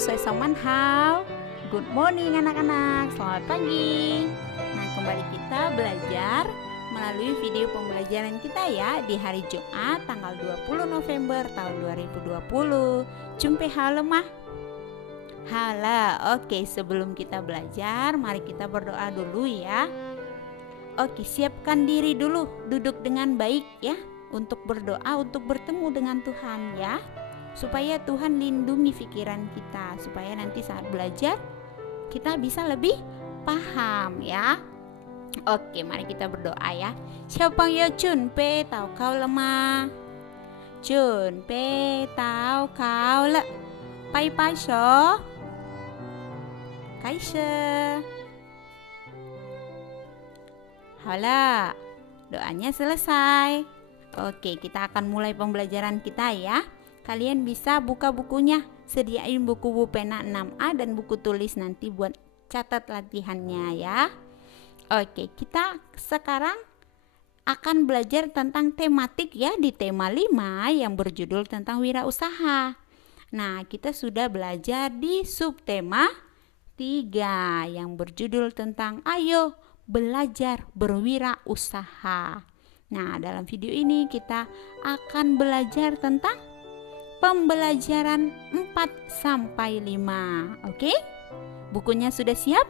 saya Soman How. Good morning anak-anak, selamat pagi. Nah, kembali kita belajar melalui video pembelajaran kita ya di hari Jumat tanggal 20 November tahun 2020. Jumpa halo mah. Halo, oke, sebelum kita belajar, mari kita berdoa dulu ya. Oke, siapkan diri dulu, duduk dengan baik ya, untuk berdoa, untuk bertemu dengan Tuhan ya, supaya Tuhan lindungi pikiran kita, supaya nanti saat belajar kita bisa lebih paham ya. Oke, mari kita berdoa ya. Siapa ya Chun Pe tau kau lemah, Chun Pe tau kau le, Pai Pai So, Kaise. Hala, doanya selesai. Oke, kita akan mulai pembelajaran kita ya. Kalian bisa buka bukunya, sediain buku pena 6A dan buku tulis nanti buat catat latihannya ya. Oke, kita sekarang akan belajar tentang tematik ya, di tema 5 yang berjudul tentang wirausaha. Nah, kita sudah belajar di subtema 3 yang berjudul tentang ayo belajar berwirausaha. Nah, dalam video ini kita akan belajar tentang pembelajaran 4-5. Oke? Bukunya sudah siap?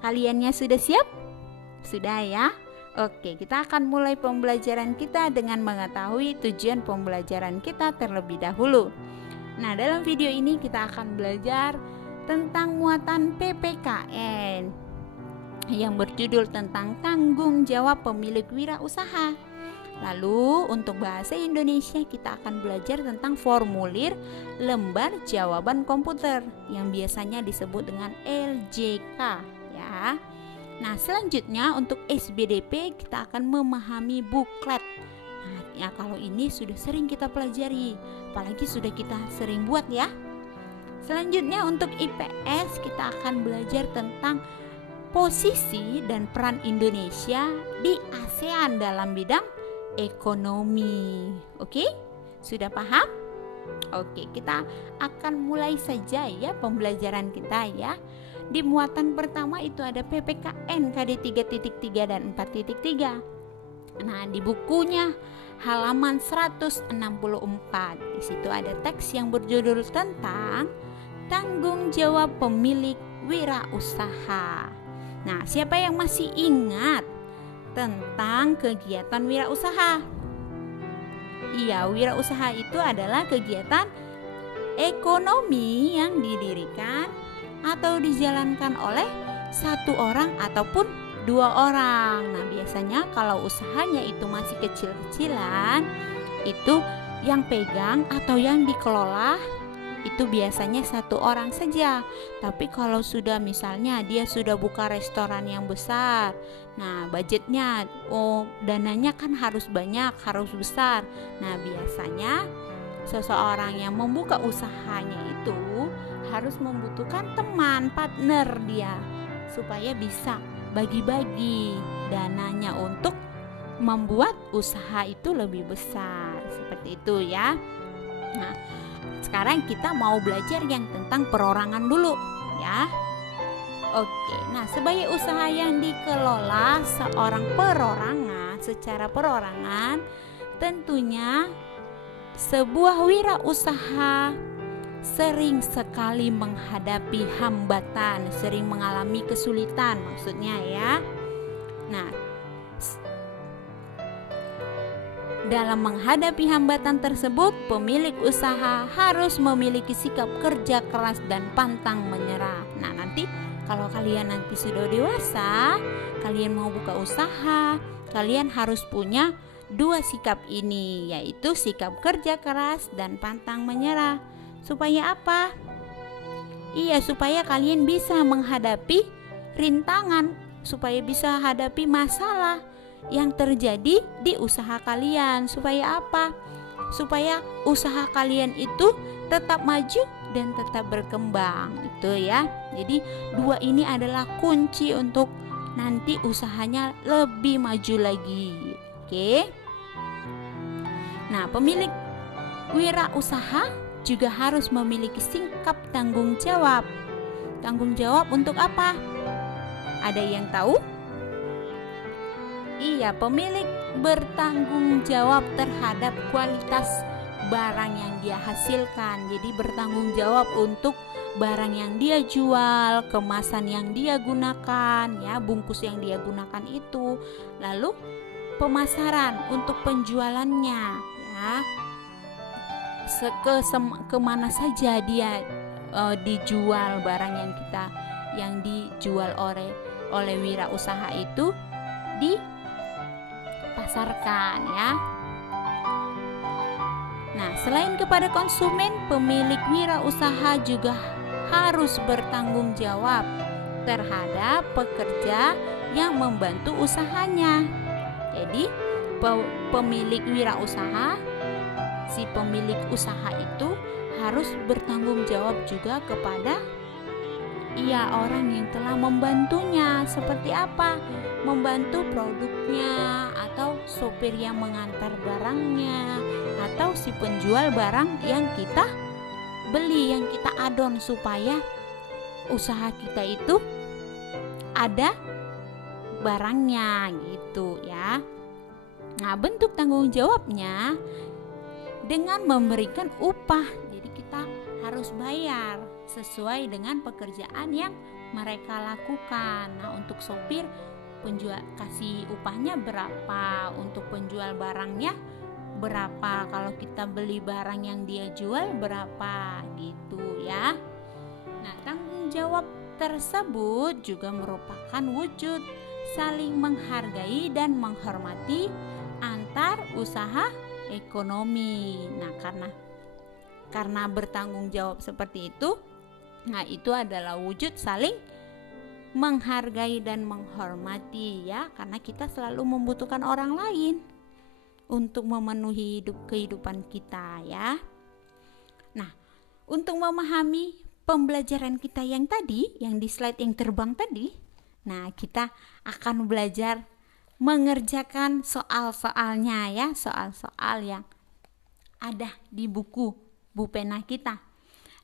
Kaliannya sudah siap? Sudah ya? Oke, kita akan mulai pembelajaran kita dengan mengetahui tujuan pembelajaran kita terlebih dahulu. Nah, dalam video ini kita akan belajar tentang muatan PPKN yang berjudul tentang tanggung jawab pemilik wirausaha. Lalu untuk bahasa Indonesia kita akan belajar tentang formulir lembar jawaban komputer yang biasanya disebut dengan LJK ya. Nah, selanjutnya untuk SBDP kita akan memahami buklet. Nah, ya kalau ini sudah sering kita pelajari, apalagi sudah kita sering buat ya. Selanjutnya untuk IPS kita akan belajar tentang posisi dan peran Indonesia di ASEAN dalam bidang ekonomi. Oke? Sudah paham? Oke, kita akan mulai saja ya pembelajaran kita ya. Di muatan pertama itu ada PPKN KD 3.3 dan 4.3. Nah, di bukunya halaman 164. Di situ ada teks yang berjudul tentang tanggung jawab pemilik wirausaha. Nah, siapa yang masih ingat tentang kegiatan wirausaha? Iya, wirausaha itu adalah kegiatan ekonomi yang didirikan atau dijalankan oleh satu orang ataupun dua orang. Nah, biasanya kalau usahanya itu masih kecil-kecilan, itu yang pegang atau yang dikelola itu biasanya satu orang saja. Tapi kalau sudah misalnya dia sudah buka restoran yang besar, nah budgetnya, dananya kan harus banyak, harus besar. Nah, biasanya seseorang yang membuka usahanya itu harus membutuhkan teman, partner dia, supaya bisa bagi-bagi dananya untuk membuat usaha itu lebih besar. Seperti itu ya. Nah, sekarang kita mau belajar yang tentang perorangan dulu ya. Oke, nah sebagai usaha yang dikelola seorang perorangan, secara perorangan, tentunya sebuah wirausaha sering sekali menghadapi hambatan, sering mengalami kesulitan maksudnya ya. Nah, dalam menghadapi hambatan tersebut, pemilik usaha harus memiliki sikap kerja keras dan pantang menyerah. Nah, nanti kalau kalian nanti sudah dewasa, kalian mau buka usaha, kalian harus punya dua sikap ini, yaitu sikap kerja keras dan pantang menyerah. Supaya apa? Iya, supaya kalian bisa menghadapi rintangan, supaya bisa hadapi masalah yang terjadi di usaha kalian. Supaya apa? Supaya usaha kalian itu tetap maju dan tetap berkembang. Itu ya. Jadi dua ini adalah kunci untuk nanti usahanya lebih maju lagi. Oke. Nah, pemilik wirausaha juga harus memiliki sikap tanggung jawab. Tanggung jawab untuk apa? Ada yang tahu? Iya, pemilik bertanggung jawab terhadap kualitas barang yang dia hasilkan. Jadi bertanggung jawab untuk barang yang dia jual, kemasan yang dia gunakan, ya, bungkus yang dia gunakan itu. Lalu pemasaran untuk penjualannya, ya. Kemana saja dia dijual barang yang dijual oleh wirausaha itu dipasarkan, ya. Nah, selain kepada konsumen, pemilik wirausaha juga harus bertanggung jawab terhadap pekerja yang membantu usahanya. Jadi, pemilik wirausaha, si pemilik usaha itu harus bertanggung jawab juga kepada orang yang telah membantunya. Seperti apa? Membantu produknya, atau sopir yang mengantar barangnya, atau si penjual barang yang kita beli, yang kita adon, supaya usaha kita itu ada barangnya gitu, ya. Nah, bentuk tanggung jawabnya dengan memberikan upah. Jadi kita harus bayar sesuai dengan pekerjaan yang mereka lakukan. Nah, untuk sopir kasih upahnya berapa, untuk penjual barangnya berapa, kalau kita beli barang yang dia jual berapa, gitu, ya. Nah, tanggung jawab tersebut juga merupakan wujud saling menghargai dan menghormati antar usaha ekonomi. Nah, karena bertanggung jawab seperti itu, nah itu adalah wujud saling menghargai dan menghormati, ya, karena kita selalu membutuhkan orang lain untuk memenuhi kehidupan kita, ya. Nah, untuk memahami pembelajaran kita yang tadi, yang di slide yang terbang tadi, nah kita akan belajar mengerjakan soal-soalnya, ya, soal-soal yang ada di buku pena kita.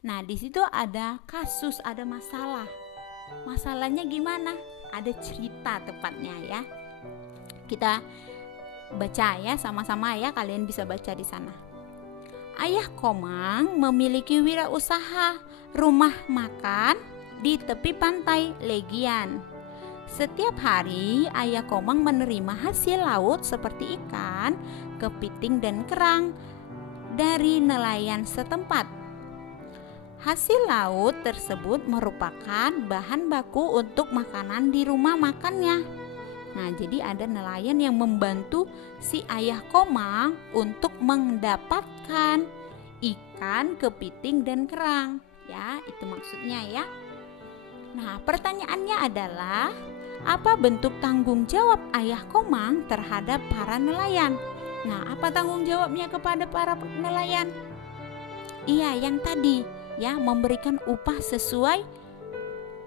Nah, di situ ada kasus, ada masalah. Masalahnya gimana? Ada cerita tepatnya, ya. Kita baca, ya, sama-sama, ya, kalian bisa baca di sana. Ayah Komang memiliki wirausaha rumah makan di tepi pantai Legian. Setiap hari Ayah Komang menerima hasil laut seperti ikan, kepiting, dan kerang dari nelayan setempat. Hasil laut tersebut merupakan bahan baku untuk makanan di rumah makannya. Nah, jadi ada nelayan yang membantu si Ayah Komang untuk mendapatkan ikan, kepiting, dan kerang. Ya, itu maksudnya, ya. Nah, pertanyaannya adalah, apa bentuk tanggung jawab Ayah Komang terhadap para nelayan? Nah, apa tanggung jawabnya kepada para nelayan? Iya, yang tadi, ya, memberikan upah sesuai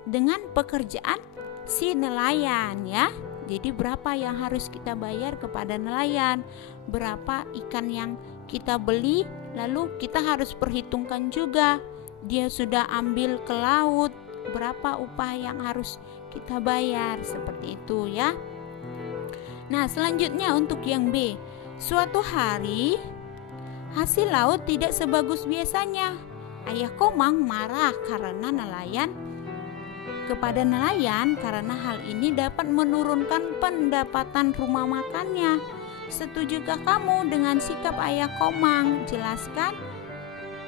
dengan pekerjaan si nelayan, ya. Jadi berapa yang harus kita bayar kepada nelayan, berapa ikan yang kita beli, lalu kita harus perhitungkan juga dia sudah ambil ke laut, berapa upah yang harus kita bayar, seperti itu, ya. Nah, selanjutnya untuk yang B. Suatu hari hasil laut tidak sebagus biasanya. Ayah Komang marah kepada nelayan karena hal ini dapat menurunkan pendapatan rumah makannya. Setujukah kamu dengan sikap Ayah Komang? Jelaskan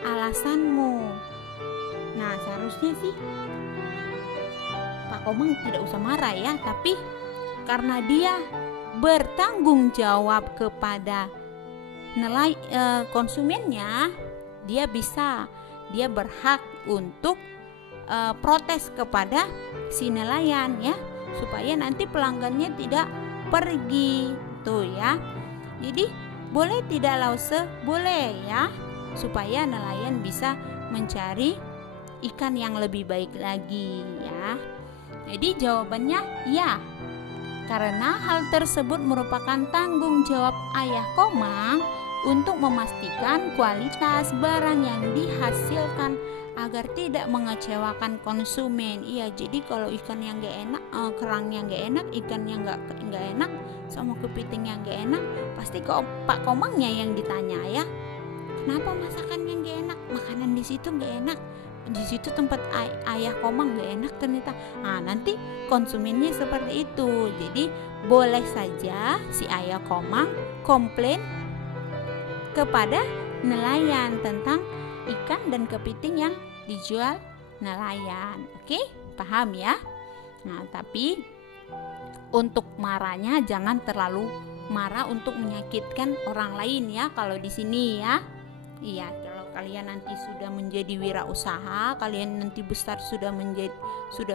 alasanmu. Nah, seharusnya sih Pak Komang tidak usah marah, ya, tapi karena dia bertanggung jawab kepada konsumennya, dia berhak untuk protes kepada si nelayan, ya, supaya nanti pelanggannya tidak pergi, tuh, ya. Jadi boleh tidak lause, boleh, ya, supaya nelayan bisa mencari ikan yang lebih baik lagi, ya. Jadi jawabannya ya, karena hal tersebut merupakan tanggung jawab Ayah Komang untuk memastikan kualitas barang yang dihasilkan agar tidak mengecewakan konsumen. Iya, jadi kalau ikan yang gak enak, kerangnya gak enak, ikan yang gak enak, sama kepiting yang gak enak, pasti kok Pak Komangnya yang ditanya ya. Kenapa masakan yang gak enak? Makanan di situ gak enak. Di situ tempat ayah Komang gak enak ternyata. Nah, nanti konsumennya seperti itu. Jadi boleh saja si ayah Komang komplain kepada nelayan tentang ikan dan kepiting yang dijual nelayan. Oke, paham ya? Nah, tapi untuk marahnya jangan terlalu marah untuk menyakitkan orang lain ya kalau di sini ya. Iya, kalau kalian nanti sudah menjadi wirausaha, kalian nanti besar sudah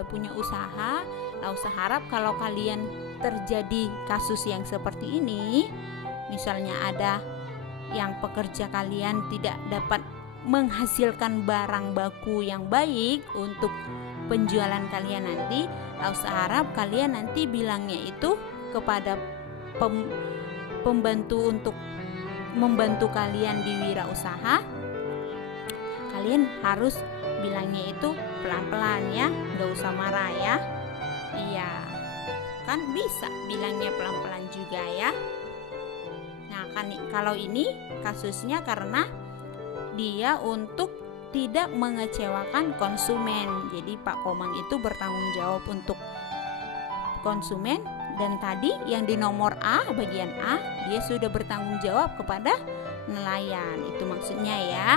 punya usaha, nah usah harap kalau kalian terjadi kasus yang seperti ini, misalnya ada yang pekerja kalian tidak dapat menghasilkan barang baku yang baik untuk penjualan kalian nanti, tak usah harap kalian nanti bilangnya itu kepada pembantu untuk membantu kalian di wirausaha. Kalian harus bilangnya itu pelan-pelan ya, gak usah marah ya. Iya, kan bisa bilangnya pelan-pelan juga ya. Nah, kan kalau ini kasusnya karena dia untuk tidak mengecewakan konsumen. Jadi Pak Komang itu bertanggung jawab untuk konsumen, dan tadi yang di nomor A, bagian A, dia sudah bertanggung jawab kepada nelayan. Itu maksudnya ya.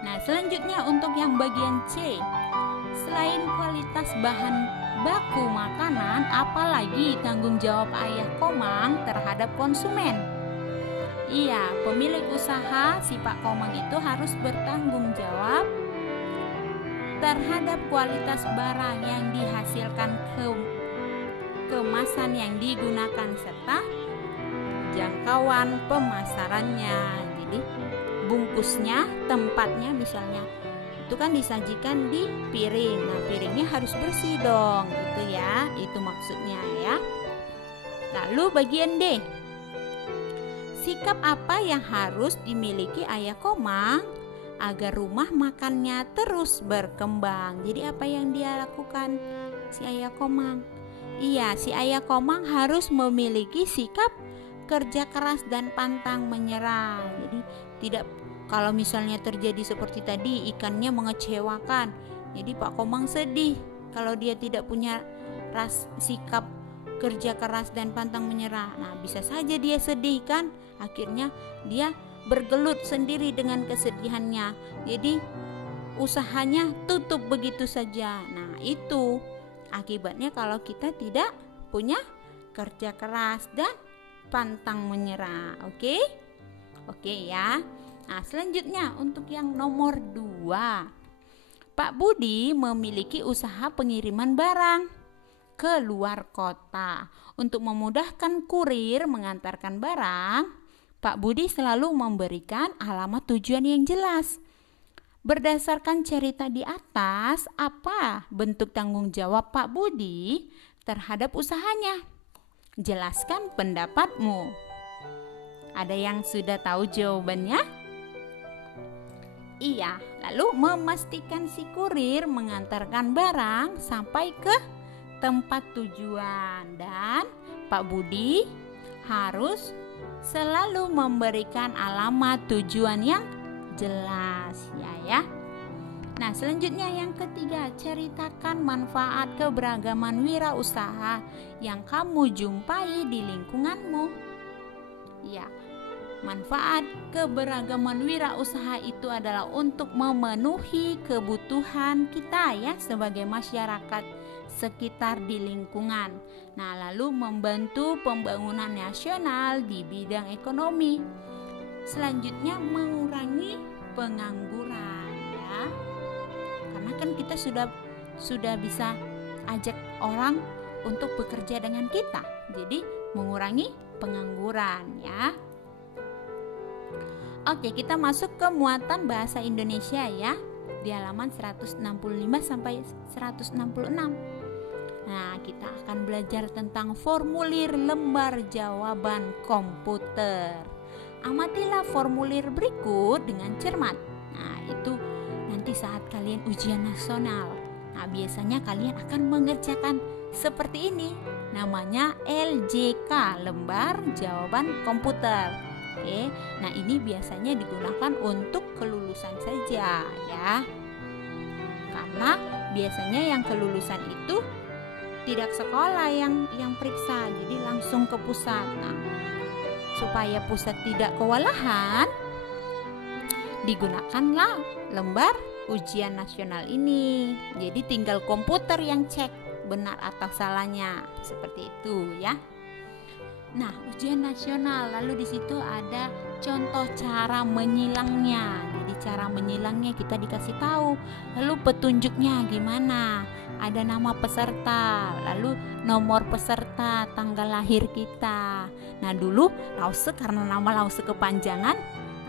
Nah, selanjutnya untuk yang bagian C. Selain kualitas bahan baku makanan, apalagi tanggung jawab ayah Komang terhadap konsumen? Iya, pemilik usaha si Pak Komang itu harus bertanggung jawab terhadap kualitas barang yang dihasilkan, kemasan yang digunakan, serta jangkauan pemasarannya. Jadi bungkusnya, tempatnya misalnya itu kan disajikan di piring. Nah, piringnya harus bersih dong, gitu ya. Itu maksudnya ya. Lalu bagian D. Sikap apa yang harus dimiliki ayah Komang agar rumah makannya terus berkembang? Jadi apa yang dia lakukan si ayah Komang? Iya, si ayah Komang harus memiliki sikap kerja keras dan pantang menyerah. Jadi tidak, kalau misalnya terjadi seperti tadi, ikannya mengecewakan, jadi Pak Komang sedih kalau dia tidak punya sikap kerja keras dan pantang menyerah. Nah, bisa saja dia sedih kan, akhirnya dia bergelut sendiri dengan kesedihannya, jadi usahanya tutup begitu saja. Nah, itu akibatnya kalau kita tidak punya kerja keras dan pantang menyerah. Oke ya. Nah, selanjutnya untuk yang nomor 2, Pak Budi memiliki usaha pengiriman barang ke luar kota. Untuk memudahkan kurir mengantarkan barang, Pak Budi selalu memberikan alamat tujuan yang jelas. Berdasarkan cerita di atas, apa bentuk tanggung jawab Pak Budi terhadap usahanya? Jelaskan pendapatmu. Ada yang sudah tahu jawabannya? Iya, lalu memastikan si kurir mengantarkan barang sampai ke tempat tujuan, dan Pak Budi harus selalu memberikan alamat tujuan yang jelas ya. Nah, selanjutnya yang ketiga, ceritakan manfaat keberagaman wirausaha yang kamu jumpai di lingkunganmu. Ya, manfaat keberagaman wirausaha itu adalah untuk memenuhi kebutuhan kita ya sebagai masyarakat sekitar di lingkungan. Nah, lalu membantu pembangunan nasional di bidang ekonomi. Selanjutnya, mengurangi pengangguran ya. Karena kan kita sudah bisa ajak orang untuk bekerja dengan kita. Jadi, mengurangi pengangguran ya. Oke, kita masuk ke muatan bahasa Indonesia ya. Di halaman 165 sampai 166. Nah, kita akan belajar tentang formulir lembar jawaban komputer. amatilah formulir berikut dengan cermat. Nah, itu nanti saat kalian ujian nasional. Nah, biasanya kalian akan mengerjakan seperti ini. Namanya LJK, lembar jawaban komputer. Oke. Nah, ini biasanya digunakan untuk kelulusan saja ya. Karena biasanya yang kelulusan itu tidak sekolah yang periksa, jadi langsung ke pusat. Nah, supaya pusat tidak kewalahan, digunakanlah lembar ujian nasional ini. Jadi tinggal komputer yang cek benar atau salahnya, seperti itu ya. Nah, ujian nasional, lalu di situ ada contoh cara menyilangnya. Jadi cara menyilangnya kita dikasih tahu. Lalu petunjuknya gimana? Ada nama peserta, lalu nomor peserta, tanggal lahir kita. Nah, dulu Lause karena nama Lause kepanjangan,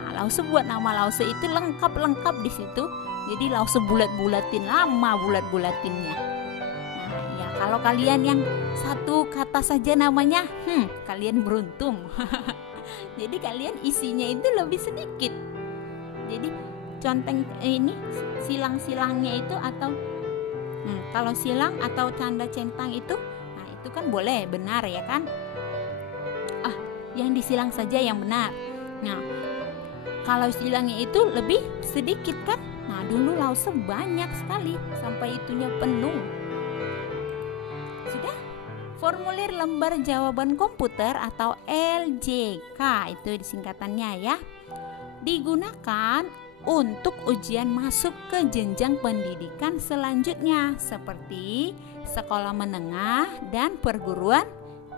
nah Lause buat nama Lause itu lengkap di situ. Jadi Lause bulat-bulatin, lama bulat-bulatinnya. Nah, ya kalau kalian yang satu kata saja namanya, kalian beruntung. Jadi kalian isinya itu lebih sedikit. Jadi conteng ini silang-silangnya itu atau kalau silang atau tanda centang itu, nah itu kan boleh benar ya kan? Yang disilang saja yang benar. Nah, kalau silangnya itu lebih sedikit kan? Nah, dulu Lause banyak sekali sampai itunya penuh. Sudah? Formulir lembar jawaban komputer atau LJK itu singkatannya ya. Digunakan untuk ujian masuk ke jenjang pendidikan selanjutnya seperti sekolah menengah dan perguruan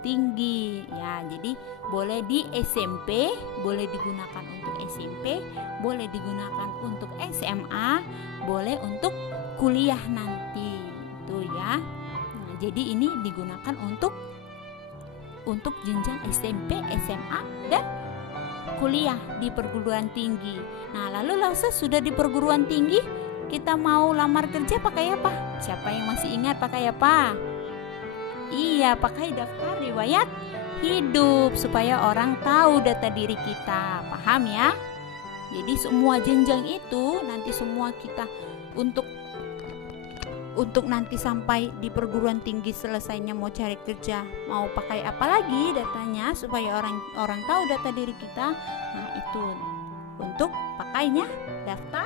tinggi ya. Jadi boleh di SMP, boleh digunakan untuk SMP, boleh digunakan untuk SMA, boleh untuk kuliah nanti itu ya. Nah, jadi ini digunakan untuk jenjang SMP, SMA dan kuliah di perguruan tinggi. Nah, lalu Lause sudah di perguruan tinggi, kita mau lamar kerja pakai apa? Siapa yang masih ingat pakai apa? Iya, pakai daftar riwayat hidup supaya orang tahu data diri kita. Paham ya? Jadi semua jenjang itu nanti semua kita untuk nanti sampai di perguruan tinggi selesainya mau cari kerja, mau pakai apa lagi datanya supaya orang tahu data diri kita. Nah, itu untuk pakainya daftar.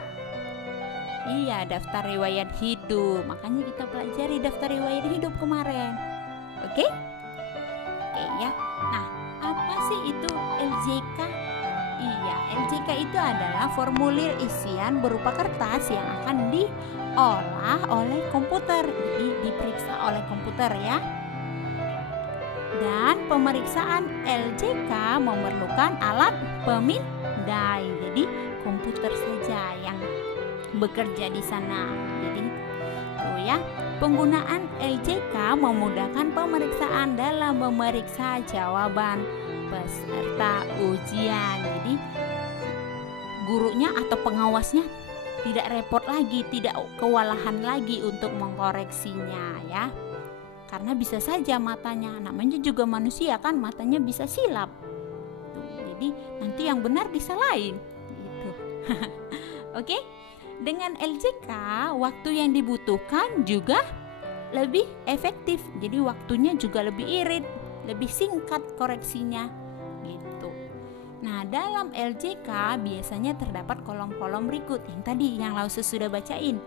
Iya, daftar riwayat hidup. Makanya kita pelajari daftar riwayat hidup kemarin. Oke ya. Nah, apa sih itu LJK? Iya, LJK itu adalah formulir isian berupa kertas yang akan diolah oleh komputer. Jadi diperiksa oleh komputer ya. Dan pemeriksaan LJK memerlukan alat pemindai. Jadi komputer saja yang bekerja di sana. Jadi tuh ya. Penggunaan LJK memudahkan pemeriksaan dalam memeriksa jawaban peserta ujian. Jadi gurunya atau pengawasnya tidak repot lagi, tidak kewalahan lagi untuk mengkoreksinya ya. Karena bisa saja matanya, namanya juga manusia kan, matanya bisa silap. Jadi nanti yang benar disalahin gitu. Oke? Dengan LJK, waktu yang dibutuhkan juga lebih efektif. Jadi waktunya juga lebih irit, lebih singkat koreksinya gitu. Nah, dalam LJK biasanya terdapat kolom-kolom berikut yang tadi yang Lause sudah bacain.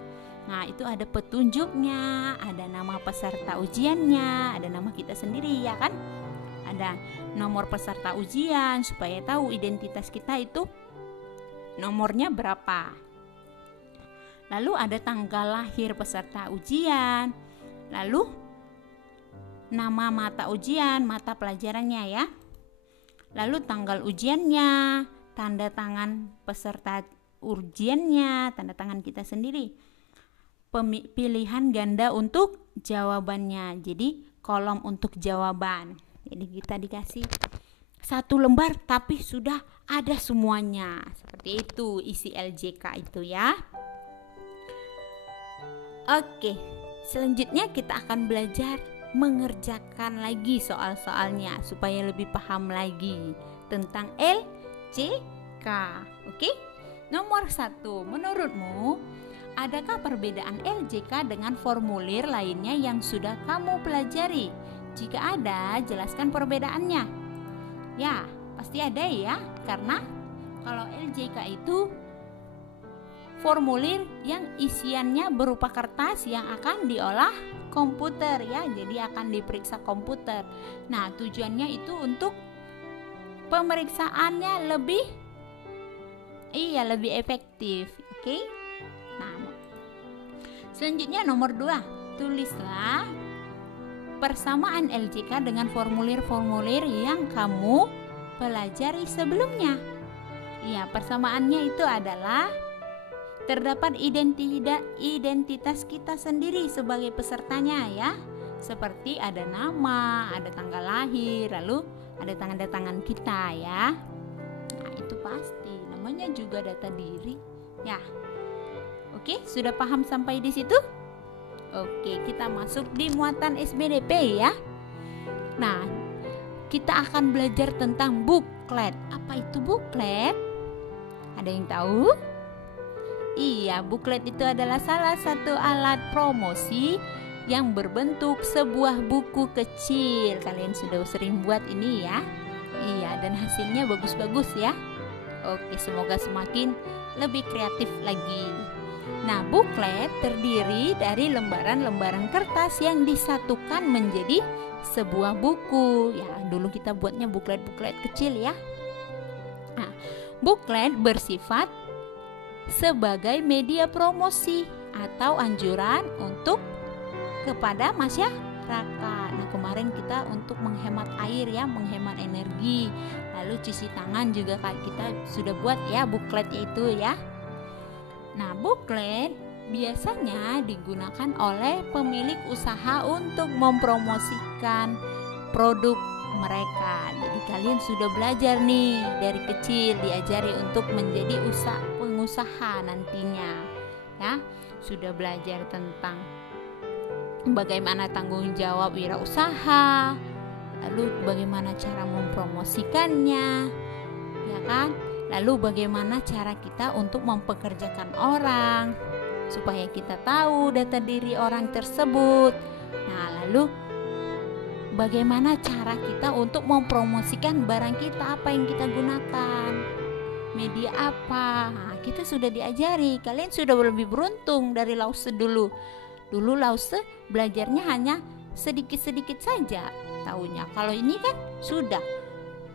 Nah, itu ada petunjuknya, ada nama peserta ujiannya, ada nama kita sendiri ya kan? Ada nomor peserta ujian supaya tahu identitas kita itu nomornya berapa. Lalu ada tanggal lahir peserta ujian. Lalu nama mata ujian, mata pelajarannya ya. Lalu tanggal ujiannya, tanda tangan peserta ujiannya, tanda tangan kita sendiri. Pilihan ganda untuk jawabannya. Jadi kolom untuk jawaban. Jadi kita dikasih satu lembar tapi sudah ada semuanya. Seperti itu isi LJK itu ya. Oke, selanjutnya kita akan belajar mengerjakan lagi soal-soalnya supaya lebih paham lagi tentang LJK. Oke? Nomor 1, menurutmu adakah perbedaan LJK dengan formulir lainnya yang sudah kamu pelajari? Jika ada, jelaskan perbedaannya. Ya, pasti ada ya, karena kalau LJK itu formulir yang isiannya berupa kertas yang akan diolah komputer ya, jadi akan diperiksa komputer. Nah, tujuannya itu untuk pemeriksaannya lebih efektif. Oke? Nah, selanjutnya nomor 2, tulislah persamaan LJK dengan formulir-formulir yang kamu pelajari sebelumnya. Iya, persamaannya itu adalah terdapat identitas kita sendiri sebagai pesertanya ya. Seperti ada nama, ada tanggal lahir, lalu ada tanda tangan kita ya. Nah, itu pasti. Namanya juga data diri ya. Oke, sudah paham sampai di situ? Oke, kita masuk di muatan SBDP ya. Nah, kita akan belajar tentang buklet. Apa itu buklet? Ada yang tahu? Iya, buklet itu adalah salah satu alat promosi yang berbentuk sebuah buku kecil. Kalian sudah sering buat ini ya. Iya, dan hasilnya bagus-bagus ya. Oke, semoga semakin lebih kreatif lagi. Nah, buklet terdiri dari lembaran-lembaran kertas yang disatukan menjadi sebuah buku. Ya, dulu kita buatnya buklet-buklet kecil ya. Nah, buklet bersifat sebagai media promosi atau anjuran untuk kepada masyarakat. Nah, kemarin kita untuk menghemat air ya, menghemat energi. Lalu cuci tangan juga kita sudah buat ya buklet itu ya. Nah, buklet biasanya digunakan oleh pemilik usaha untuk mempromosikan produk mereka. Jadi kalian sudah belajar nih dari kecil, diajari untuk menjadi pengusaha nantinya ya. Sudah belajar tentang bagaimana tanggung jawab wirausaha, lalu bagaimana cara mempromosikannya ya kan. Lalu bagaimana cara kita untuk mempekerjakan orang supaya kita tahu data diri orang tersebut. Nah, lalu bagaimana cara kita untuk mempromosikan barang kita, apa yang kita gunakan, media apa. Nah, kita sudah diajari. Kalian sudah lebih beruntung dari Lause dulu. Dulu Lause belajarnya hanya sedikit-sedikit saja tahunya. Kalau ini kan sudah,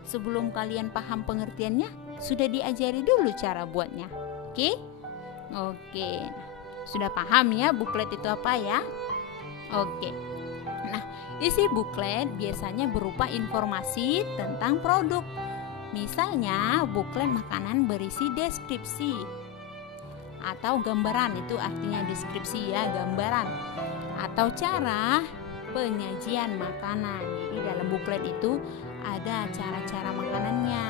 sebelum kalian paham pengertiannya, sudah diajari dulu cara buatnya. Oke? Oke. Sudah paham ya buklet itu apa ya? Oke. Nah, isi buklet biasanya berupa informasi tentang produk. Misalnya, buklet makanan berisi deskripsi atau gambaran, itu artinya deskripsi ya, gambaran atau cara penyajian makanan. Jadi dalam buklet itu ada cara-cara makanannya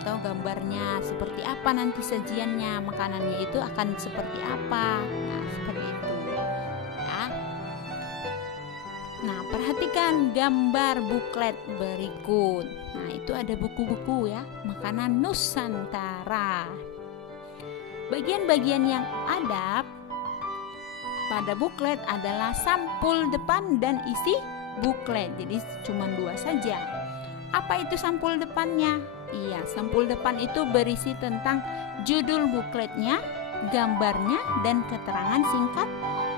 atau gambarnya seperti apa nanti sajiannya, makanannya itu akan seperti apa. Nah, seperti itu ya. Nah, perhatikan gambar buklet berikut. Nah, itu ada buku-buku ya, makanan Nusantara. Bagian-bagian yang ada pada buklet adalah sampul depan dan isi buklet. Jadi cuma 2 saja. Apa itu sampul depannya? Iya, sampul depan itu berisi tentang judul bukletnya, gambarnya, dan keterangan singkat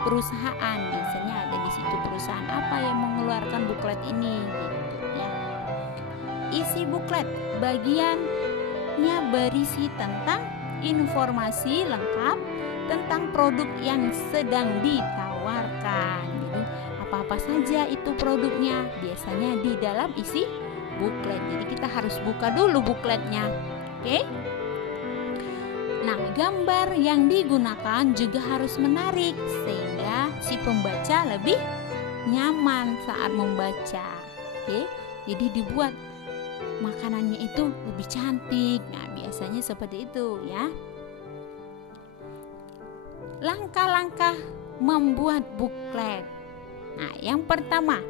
perusahaan. Biasanya ada di situ perusahaan apa yang mengeluarkan buklet ini gitu ya. Isi buklet bagiannya berisi tentang informasi lengkap tentang produk yang sedang ditawarkan. Jadi apa-apa saja itu produknya biasanya di dalam isi buklet. Jadi kita harus buka dulu bukletnya. Oke? Nah, gambar yang digunakan juga harus menarik sehingga si pembaca lebih nyaman saat membaca. Oke? Jadi dibuat makanannya itu lebih cantik. Nah, biasanya seperti itu ya. Langkah-langkah membuat buklet. Nah, yang pertama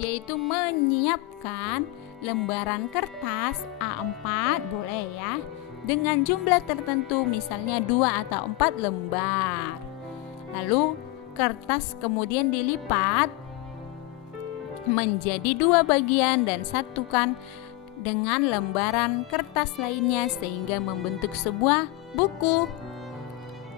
yaitu menyiapkan lembaran kertas A4 boleh ya, dengan jumlah tertentu, misalnya 2 atau 4 lembar. Lalu kertas kemudian dilipat menjadi 2 bagian dan satukan dengan lembaran kertas lainnya sehingga membentuk sebuah buku.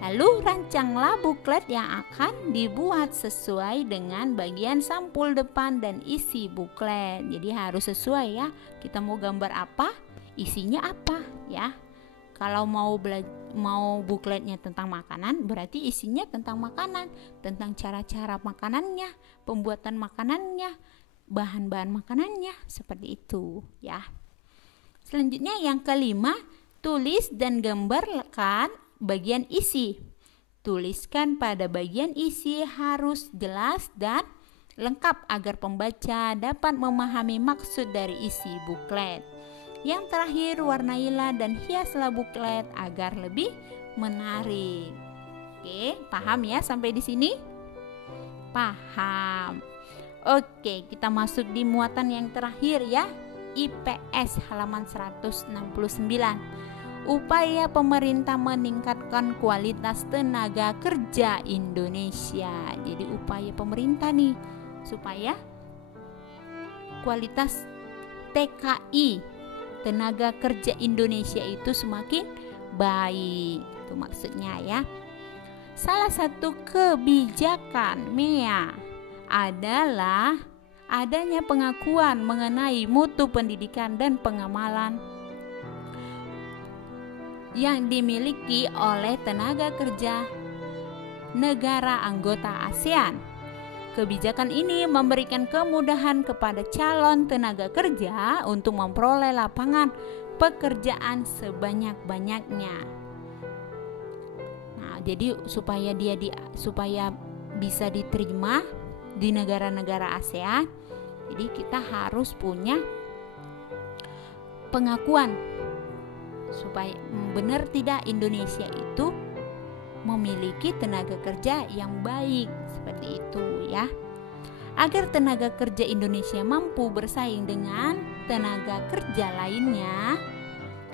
Lalu rancanglah buklet yang akan dibuat sesuai dengan bagian sampul depan dan isi buklet. Jadi harus sesuai ya. Kita mau gambar apa, isinya apa ya. Kalau mau bukletnya tentang makanan, berarti isinya tentang makanan, tentang cara-cara makanannya, pembuatan makanannya, bahan-bahan makanannya, seperti itu ya. Selanjutnya yang kelima, tulis dan gambarkan bagian isi. Tuliskan pada bagian isi harus jelas dan lengkap agar pembaca dapat memahami maksud dari isi buklet. Yang terakhir, warnailah dan hiaslah buklet agar lebih menarik. Oke, paham ya sampai di sini? Paham. Oke, kita masuk di muatan yang terakhir ya. IPS halaman 169. Upaya pemerintah meningkatkan kualitas tenaga kerja Indonesia. Jadi upaya pemerintah nih supaya kualitas TKI, tenaga kerja Indonesia itu semakin baik. Itu maksudnya ya. Salah satu kebijakan MEA adalah adanya pengakuan mengenai mutu pendidikan dan pengamalan yang dimiliki oleh tenaga kerja negara anggota ASEAN. Kebijakan ini memberikan kemudahan kepada calon tenaga kerja untuk memperoleh lapangan pekerjaan sebanyak-banyaknya. Nah, jadi supaya bisa diterima di negara-negara ASEAN, jadi kita harus punya pengakuan supaya benar tidak Indonesia itu memiliki tenaga kerja yang baik, seperti itu ya. Agar tenaga kerja Indonesia mampu bersaing dengan tenaga kerja lainnya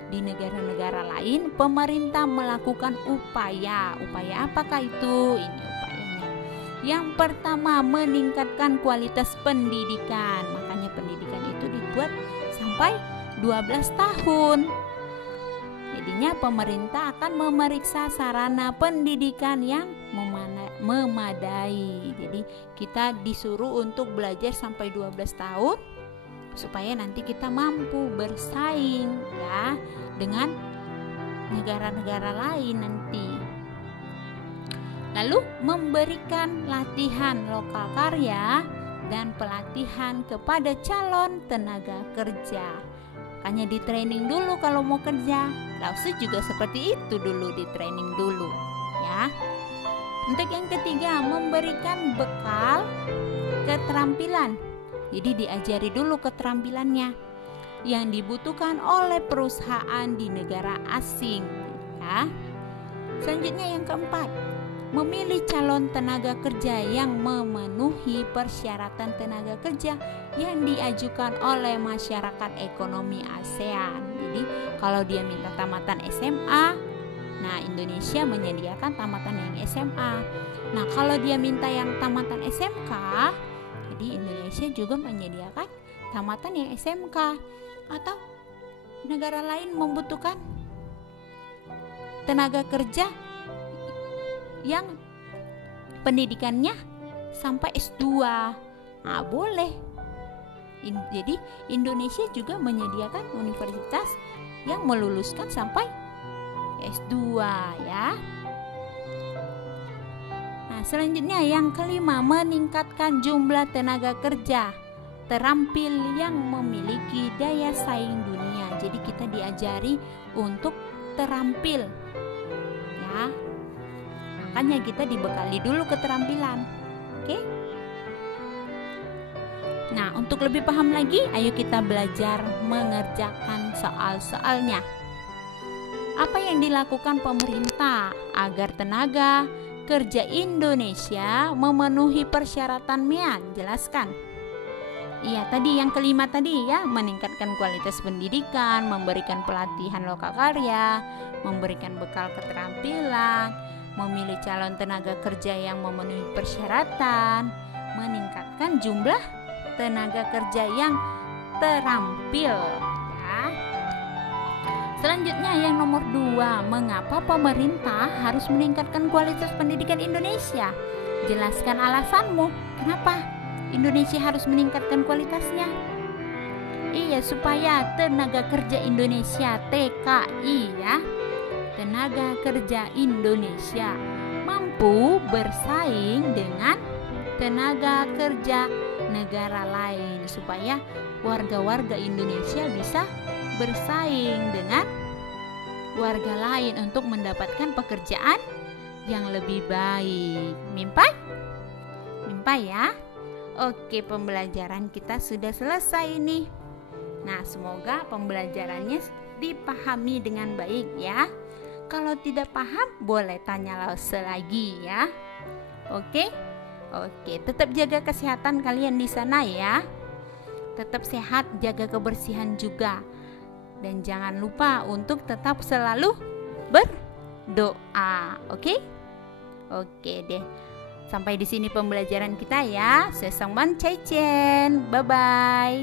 di negara-negara lain, pemerintah melakukan upaya. Upaya apakah itu? Ini upayanya. Yang pertama, meningkatkan kualitas pendidikan. Makanya pendidikan itu dibuat sampai 12 tahun. Jadinya pemerintah akan memeriksa sarana pendidikan yang memadai. Jadi kita disuruh untuk belajar sampai 12 tahun supaya nanti kita mampu bersaing ya dengan negara-negara lain nanti. Lalu memberikan latihan lokal karya dan pelatihan kepada calon tenaga kerja. Makanya di training dulu kalau mau kerja. Langsung juga seperti itu dulu, di training dulu ya. Untuk yang ketiga, memberikan bekal keterampilan. Jadi diajari dulu keterampilannya yang dibutuhkan oleh perusahaan di negara asing ya. Selanjutnya yang keempat, memilih calon tenaga kerja yang memenuhi persyaratan tenaga kerja yang diajukan oleh masyarakat ekonomi ASEAN. Jadi kalau dia minta tamatan SMA, nah Indonesia menyediakan tamatan yang SMA. Nah kalau dia minta yang tamatan SMK, jadi Indonesia juga menyediakan tamatan yang SMK. Atau negara lain membutuhkan tenaga kerja yang pendidikannya sampai S2, nah boleh. Jadi Indonesia juga menyediakan universitas yang meluluskan sampai S2 ya. Nah selanjutnya yang kelima, meningkatkan jumlah tenaga kerja terampil yang memiliki daya saing dunia. Jadi kita diajari untuk terampil ya. Makanya kita dibekali dulu keterampilan. Oke? Nah, untuk lebih paham lagi, ayo kita belajar mengerjakan soal-soalnya. Apa yang dilakukan pemerintah agar tenaga kerja Indonesia memenuhi persyaratan MEA? Jelaskan. Iya, tadi yang kelima tadi ya, meningkatkan kualitas pendidikan, memberikan pelatihan lokakarya, memberikan bekal keterampilan, memilih calon tenaga kerja yang memenuhi persyaratan, meningkatkan jumlah tenaga kerja yang terampil ya. Selanjutnya yang nomor 2, mengapa pemerintah harus meningkatkan kualitas pendidikan Indonesia? Jelaskan alasanmu. Kenapa Indonesia harus meningkatkan kualitasnya? Iya, supaya tenaga kerja Indonesia TKI ya, tenaga kerja Indonesia mampu bersaing dengan tenaga kerja negara lain, supaya warga-warga Indonesia bisa bersaing dengan warga lain untuk mendapatkan pekerjaan yang lebih baik. Mimpi ya. Oke, pembelajaran kita sudah selesai nih. Nah, semoga pembelajarannya dipahami dengan baik ya. Kalau tidak paham, boleh tanya lagi ya. Oke, tetap jaga kesehatan kalian di sana ya. Tetap sehat, jaga kebersihan juga. Dan jangan lupa untuk tetap selalu berdoa. Oke deh. Sampai di sini pembelajaran kita ya. Sesongban cai chen. Bye bye.